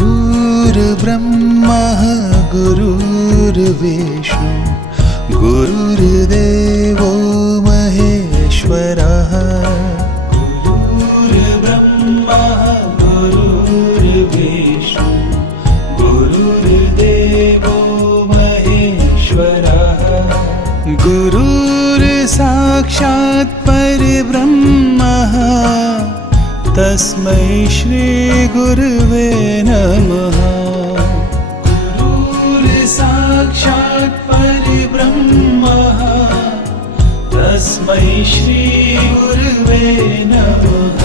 गुरुर्ब्रह्मा गुरुर्विष्णु गुरुर्देवो महेश्वरः। गुरुर्ब्रह्मा गुरुर्विष्णु गुरुर्देवो महेश्वरः। गुरुर्साक्षात् परब्रह्मः तस्मै श्री गुरुवे नमः। गुरुर्साक्षात् परब्रह्मः तस्मै श्री गुरुवे नमः।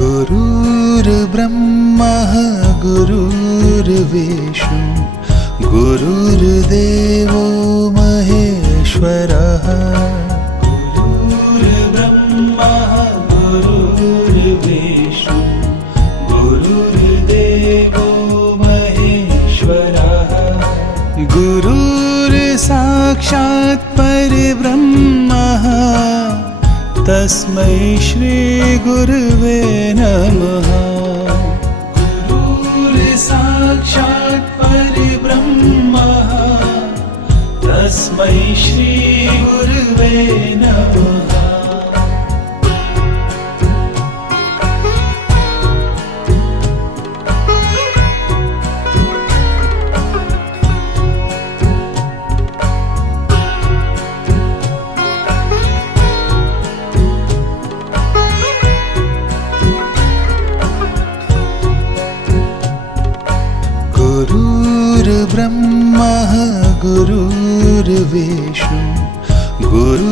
गुरुर्ब्रह्मा गुरुर्विष्णु गुरुर्देवो महेश्वरः। गुरुर्ब्रह्मा गुरुर्विष्णु गुरुर्देवो महेश्वरः। गुरुर्साक्षात् परब्रह्मः तस्मै श्री गुरुवे नमः। गुरुर्साक्षात् परब्रह्मः तस्मै श्री गुरुवे नमः। गुरुर्ब्रह्मा गुरुर्विष्णु गुरु